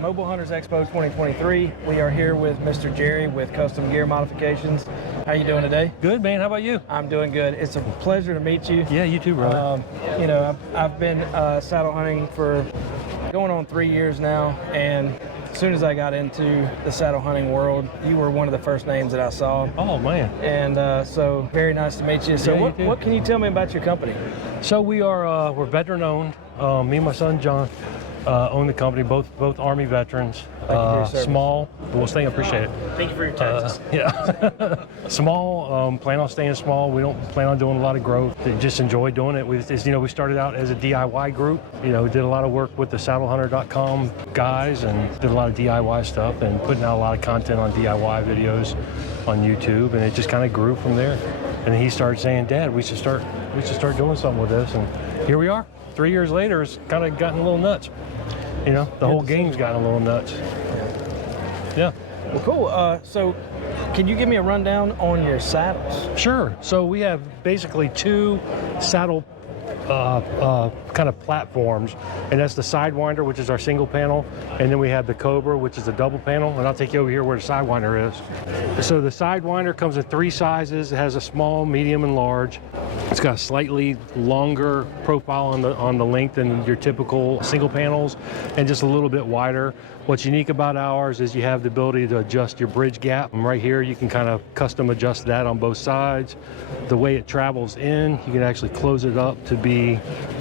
Mobile Hunters EXPO 2023. We are here with Mr. Jerry with Custom Gear Modifications. How you doing today? Good, man. How about you? I'm doing good. It's a pleasure to meet you. Yeah, you too, brother. You know, I've been saddle hunting for going on 3 years now, and as soon as I got into the saddle hunting world, you were one of the first names that I saw. Oh, man. And so very nice to meet you. So Yeah, what can you tell me about your company? So we're veteran owned. Me and my son John own the company. Both Army veterans. Thank you for your service. Small. Well, I appreciate it. Thank you for your taxes. Yeah. Small. Plan on staying small. We don't plan on doing a lot of growth. Just enjoy doing it. We started out as a DIY group. You know, did a lot of work with the saddlehunter.com guys and did a lot of DIY stuff and putting out a lot of content on DIY videos on YouTube, and it just kind of grew from there. And he started saying, "Dad, we should start doing something with this." And here we are. 3 years later, it's kind of gotten a little nuts. You know, the whole game's gotten a little nuts. Yeah. Well, cool. So can you give me a rundown on your saddles? Sure. So we have basically two saddle kind of platforms, and that's the Sidewinder, which is our single panel, and then we have the Cobra, which is a double panel, and I'll take you over here where the Sidewinder is. So the Sidewinder comes in 3 sizes. It has a small, medium, and large. It's got a slightly longer profile on the length than your typical single panels, and just a little bit wider. What's unique about ours is you have the ability to adjust your bridge gap. And right here, you can kind of custom adjust that on both sides. The way it travels in, you can actually close it up to be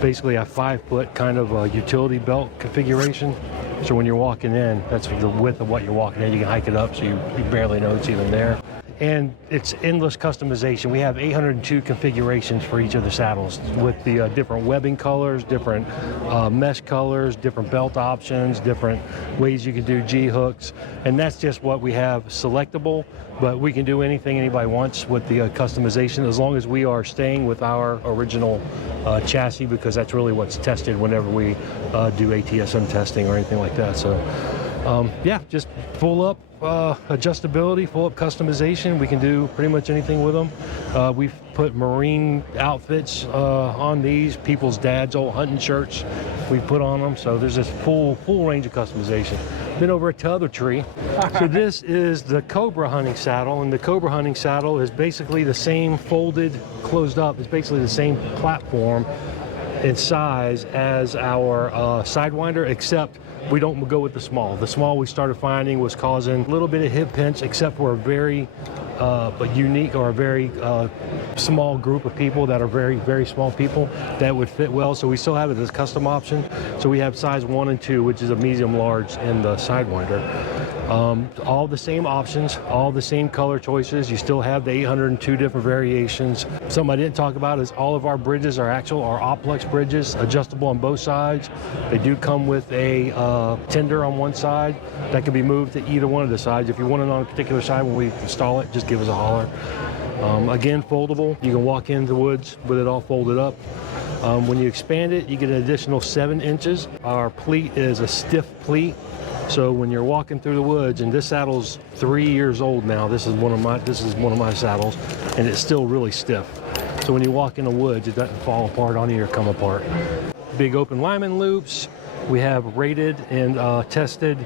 basically a 5-foot kind of a utility belt configuration. So when you're walking in, that's the width of what you're walking in. You can hike it up so you barely know it's even there. And it's endless customization. We have 802 configurations for each of the saddles with the different webbing colors, different mesh colors, different belt options, different ways you can do G-hooks. And that's just what we have selectable, but we can do anything anybody wants with the customization as long as we are staying with our original chassis, because that's really what's tested whenever we do ATSM testing or anything like that. So yeah, just full up adjustability, full up customization. We can do pretty much anything with them. We've put marine outfits on these, people's dad's old hunting shirts we put on them. So there's this full range of customization. Then over to other tree. So this is the Cobra hunting saddle, and the Cobra hunting saddle is basically the same folded, closed up. It's basically the same platform in size as our Sidewinder, except we don't go with the small. The small we started finding was causing a little bit of hip pinch, except for a very unique or a very small group of people that are very small people that would fit well. So we still have it as a custom option. So we have size 1 and 2, which is a medium large in the Sidewinder. All the same options, all the same color choices. You still have the 802 different variations. Something I didn't talk about is all of our bridges are our Oplex bridges, adjustable on both sides. They do come with a tender on one side that can be moved to either one of the sides. If you want it on a particular side when we install it, just give us a holler. Again, foldable. You can walk into the woods with it all folded up. When you expand it, you get an additional 7 inches. Our pleat is a stiff pleat. So when you're walking through the woods, and this saddle's 3 years old now, this is one of my saddles, and it's still really stiff. So when you walk in the woods, it doesn't fall apart on you or come apart. Big open lineman loops. We have rated and tested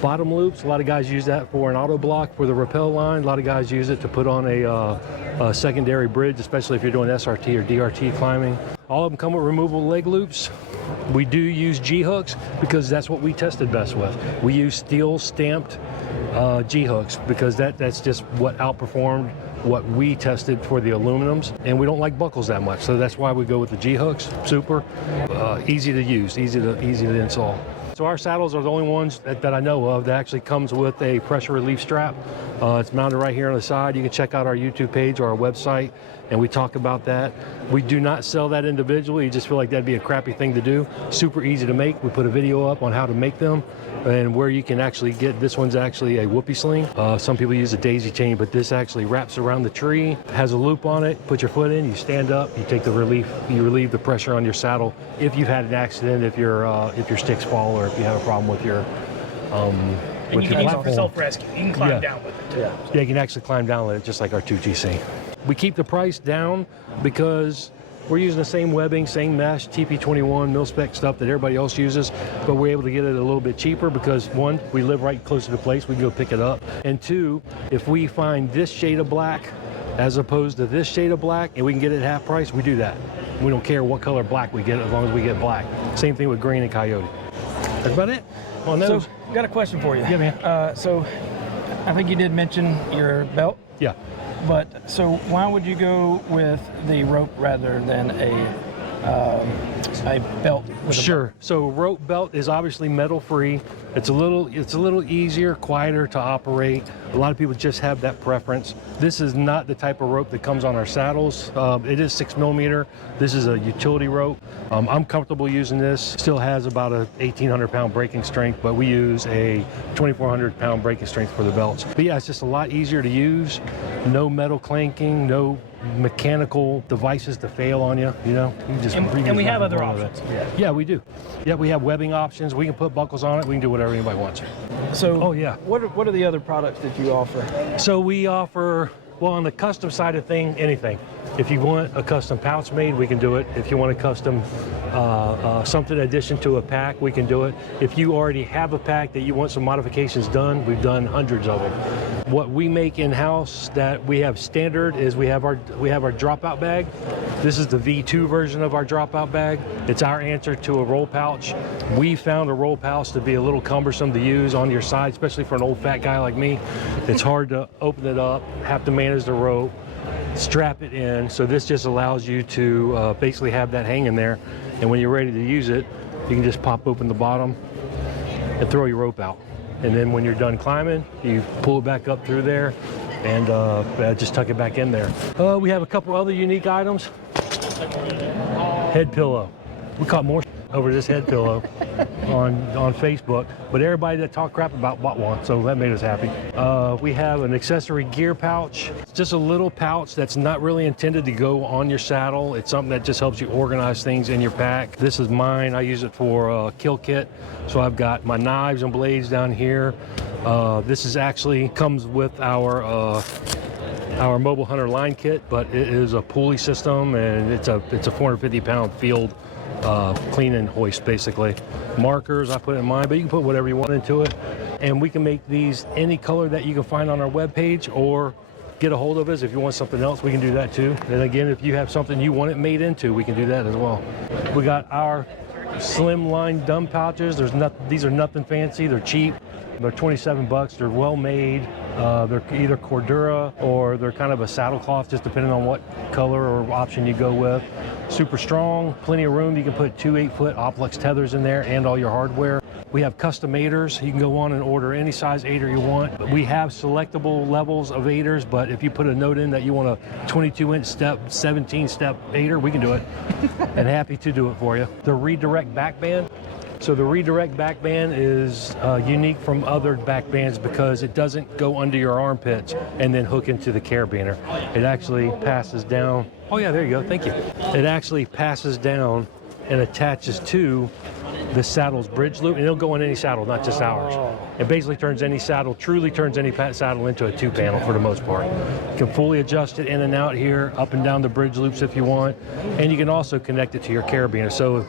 bottom loops. A lot of guys use that for an auto block for the rappel line. A lot of guys use it to put on a secondary bridge, especially if you're doing SRT or DRT climbing. All of them come with removable leg loops. We do use G-hooks because that's what we tested best with. We use steel stamped G-hooks because that's just what outperformed what we tested for the aluminums, and we don't like buckles that much, so that's why we go with the G-hooks. Super easy to use, easy to install. So our saddles are the only ones that I know of that actually comes with a pressure relief strap. It's mounted right here on the side. You can check out our YouTube page or our website, and we talk about that. We do not sell that individually. You just feel like that'd be a crappy thing to do. Super easy to make. We put a video up on how to make them and where you can actually get, this one's actually a whoopee sling. Some people use a daisy chain, but this actually wraps around the tree, has a loop on it, put your foot in, you stand up, you take the relief, you relieve the pressure on your saddle if you've had an accident, if your sticks fall, or if you have a problem with your and you can use it for self-rescue. You can climb down with it too. Yeah, you can actually climb down with it just like our 2TC. We keep the price down because We're using the same webbing, same mesh, TP21, mil-spec stuff that everybody else uses, but we're able to get it a little bit cheaper because one, we live right close to the place, we can go pick it up. And two, if we find this shade of black as opposed to this shade of black and we can get it at half price, we do that. We don't care what color black we get as long as we get black. Same thing with green and coyote. That's about it on those. So, got a question for you. Yeah, man. So, I think you did mention your belt. Yeah. But so why would you go with the rope rather than a belt? With Sure. So rope belt is obviously metal free. It's a little easier, quieter to operate. A lot of people just have that preference. This is not the type of rope that comes on our saddles. It is 6mm. This is a utility rope. I'm comfortable using this. Still has about a 1,800 pound breaking strength, but we use a 2,400 pound breaking strength for the belts. But yeah, it's just a lot easier to use. No metal clanking, no mechanical devices to fail on you, you know. You just and we have other options. Yeah, we do. Yeah, we have webbing options. We can put buckles on it. We can do whatever anybody wants. So, oh yeah. What are the other products that you offer? So we offer, well, on the custom side of thing, anything. If you want a custom pouch made, we can do it. If you want a custom something in addition to a pack, we can do it. If you already have a pack that you want some modifications done, we've done hundreds of them. What we make in-house that we have standard is we have our dropout bag. This is the V2 version of our dropout bag. It's our answer to a roll pouch. We found a roll pouch to be a little cumbersome to use on your side, especially for an old fat guy like me. It's hard to open it up, have to manage the rope, strap it in. So this just allows you to basically have that hanging there. And when you're ready to use it, you can just pop open the bottom and throw your rope out. And then when you're done climbing, you pull it back up through there and just tuck it back in there. We have a couple other unique items. Head pillow. We caught more over this head pillow on Facebook, but everybody that talked crap about bought one, so that made us happy. We have an accessory gear pouch. It's just a little pouch that's not really intended to go on your saddle. It's something that just helps you organize things in your pack. This is mine. I use it for kill kit, so I've got my knives and blades down here. This is actually comes with our Mobile Hunter line kit, but it is a pulley system, and it's a 450-pound field cleaning hoist, basically. Markers I put in mine, but you can put whatever you want into it. And we can make these any color that you can find on our webpage, or get a hold of us if you want something else. We can do that too. And again, if you have something you want it made into, we can do that as well. We got our slim line dumb pouches. These are nothing fancy. They're cheap. They're 27 bucks. They're well made. They're either Cordura or they're kind of a saddle cloth, just depending on what color or option you go with. Super strong, plenty of room. You can put 2 8-foot Oplex tethers in there and all your hardware. We have custom aiders. You can go on and order any size aider you want. We have selectable levels of aiders, but if you put a note in that you want a 22-inch step, 17-step aider, we can do it. And happy to do it for you. The redirect back band. So the redirect back band is unique from other back bands because it doesn't go under your armpits and then hook into the carabiner. It actually passes down. Oh yeah, there you go, thank you. It actually passes down and attaches to the saddle's bridge loop, and it'll go on any saddle, not just ours. It basically turns any saddle, truly turns any saddle into a 2-panel for the most part. You can fully adjust it in and out here, up and down the bridge loops if you want, and you can also connect it to your carabiner. So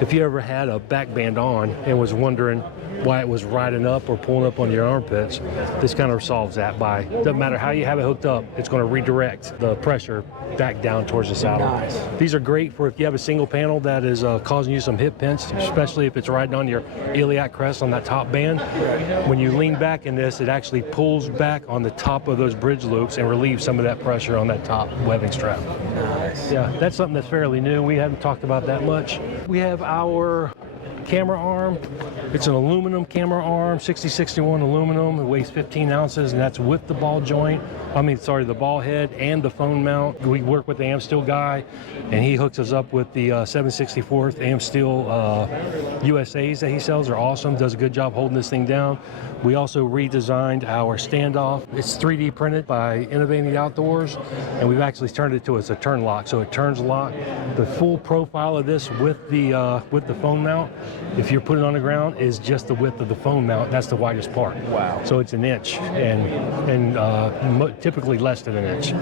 if you ever had a back band on and was wondering why it was riding up or pulling up on your armpits, this kind of solves that by, doesn't matter how you have it hooked up, it's going to redirect the pressure back down towards the saddle. Nice. These are great for if you have a single panel that is causing you some hip pinch, especially if it's riding on your iliac crest on that top band. When you lean back in this, it actually pulls back on the top of those bridge loops and relieves some of that pressure on that top webbing strap. Nice. Yeah, that's something that's fairly new. We haven't talked about that much. We have our camera arm. It's an aluminum camera arm, 6061 aluminum. It weighs 15 ounces, and that's with the ball joint. The ball head and the phone mount. We work with the Amsteel guy, and he hooks us up with the 7/64 Amsteel U.S.As that he sells. They're awesome. Does a good job holding this thing down. We also redesigned our standoff. It's 3D printed by Innovating Outdoors, and we've actually turned it to a turn lock, so it turns lock. The full profile of this with the phone mount, if you're putting it on the ground, is just the width of the phone mount. That's the widest part. Wow. So it's an inch, and typically less than an inch.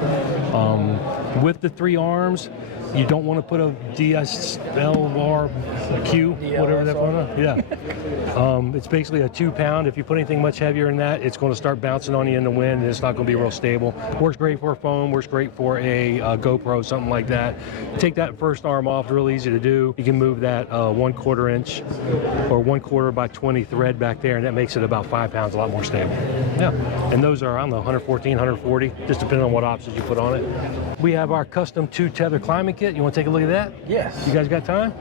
With the 3 arms, you don't want to put a DSLR-Q, whatever that one. Yeah. It's basically a 2 pound. If you put anything much heavier than that, it's going to start bouncing on you in the wind, and it's not going to be real stable. Works great for a phone. Works great for a GoPro, something like that. Take that first arm off. Real easy to do. You can move that 1/4 inch or 1/4 by 20 thread back there, and that makes it about 5 pounds, a lot more stable. Yeah. And those are, I don't know, 114, 140, just depending on what options you put on it. We have our custom Two-tether climbing kit. You want to take a look at that? Yes. You guys got time?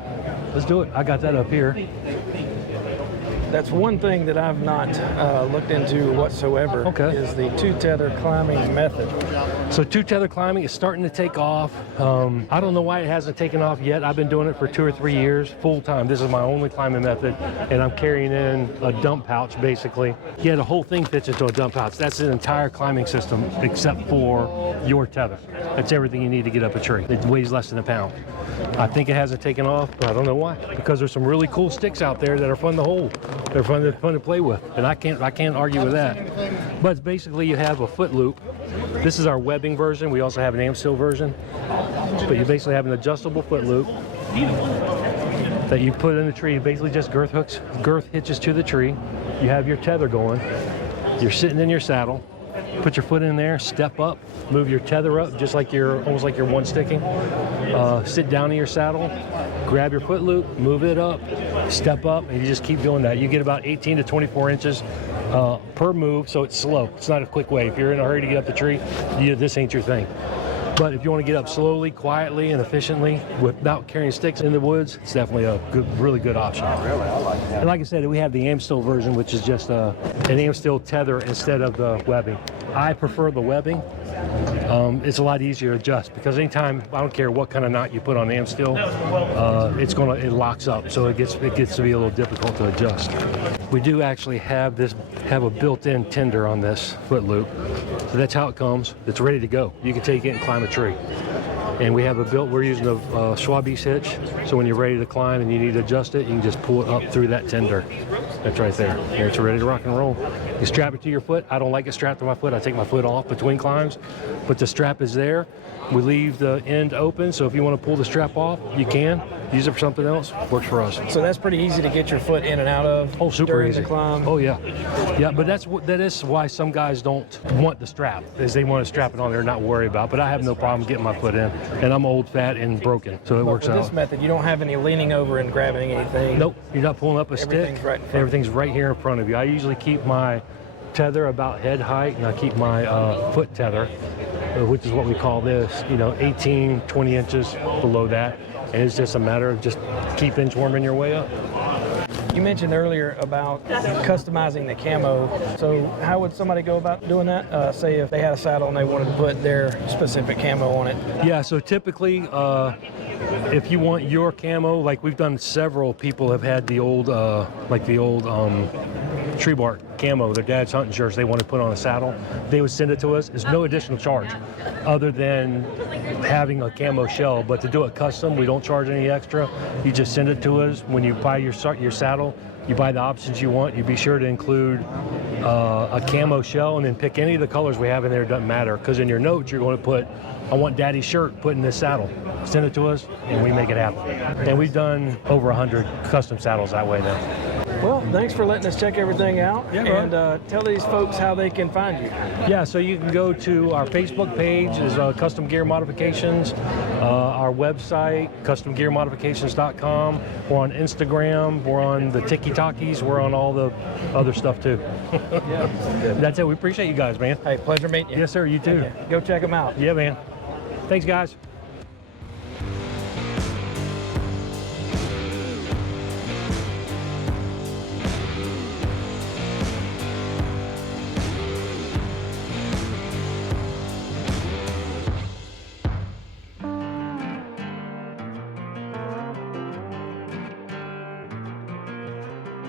Let's do it. I got that up here. That's one thing that I've not looked into whatsoever. Okay. Is the two-tether climbing method. So two-tether climbing is starting to take off. I don't know why it hasn't taken off yet. I've been doing it for 2 or 3 years, full time. This is my only climbing method, and I'm carrying in a dump pouch, basically. Yeah, the whole thing fits into a dump pouch. That's an entire climbing system, except for your tether. That's everything you need to get up a tree. It weighs less than a pound. I think it hasn't taken off, but I don't know why. Because there's some really cool sticks out there that are fun to hold. They're fun to play with, and I can't argue with that. But basically, you have a foot loop. This is our webbing version. We also have an AMSTIL version. But you basically have an adjustable foot loop that you put in the tree. Basically, just girth hitches to the tree. You have your tether going. You're sitting in your saddle. Put your foot in there, step up, move your tether up, just like almost like you're one sticking. Sit down in your saddle, grab your foot loop, move it up, step up, and you just keep doing that. You get about 18 to 24 inches per move, so it's slow. It's not a quick way. If you're in a hurry to get up the tree, this ain't your thing. But if you want to get up slowly, quietly, and efficiently without carrying sticks in the woods, it's definitely a really good option. Really, I like that. And like I said, we have the AMSTIL version, which is just an AMSTIL tether instead of the webbing. I prefer the webbing. It's a lot easier to adjust because anytime, I don't care what kind of knot you put on AMSTIL, it locks up, so it gets to be a little difficult to adjust. We do actually have a built-in tender on this foot loop, so that's how it comes. It's ready to go. You can take it and climb a tree. And we're using a Schwab's hitch, so when you're ready to climb and you need to adjust it, you can just pull it up through that tender. That's right there. And it's ready to rock and roll. You strap it to your foot. I don't like it strapped to my foot. I take my foot off between climbs, but the strap is there. We leave the end open, so if you want to pull the strap off, you can. Use it for something else. Works for us. So that's pretty easy to get your foot in and out of. Oh, super during easy. The climb. Oh yeah, yeah. But that is why some guys don't want the strap, is they want to strap it on there and not worry about. But I have no problem getting my foot in, and I'm old, fat, and broken, so it works out. With this method, you don't have any leaning over and grabbing anything. Nope. You're not pulling up a stick. Right in front. Everything's right here in front of you. I usually keep my tether about head height, and I keep my foot tether, which is what we call this, 18, 20 inches below that. And it's just a matter of just keep inchworming your way up. You mentioned earlier about customizing the camo. So how would somebody go about doing that? Say if they had a saddle and they wanted to put their specific camo on it. Yeah, so typically, if you want your camo, like we've done, several people have had the old tree bark camo, their dad's hunting shirts they want to put on a saddle. They would send it to us. There's no additional charge other than having a camo shell, but to do it custom, we don't charge any extra. You just send it to us. When you buy your saddle, you buy the options you want. You be sure to include a camo shell, and then pick any of the colors we have in there. It doesn't matter, because in your notes you're going to put, I want daddy's shirt put in this saddle. Send it to us and we make it happen. And we've done over 100 custom saddles that way now. Well, thanks for letting us check everything out. Yeah, and tell these folks how they can find you. Yeah, so you can go to our Facebook page, is Custom Gear Modifications, our website, customgearmodifications.com. We're on Instagram, we're on the TikTokies, we're on all the other stuff too. Yeah. That's it. We appreciate you guys, man. Hey, pleasure meeting you. Yes, sir. You too. Go check them out. Yeah, man. Thanks, guys.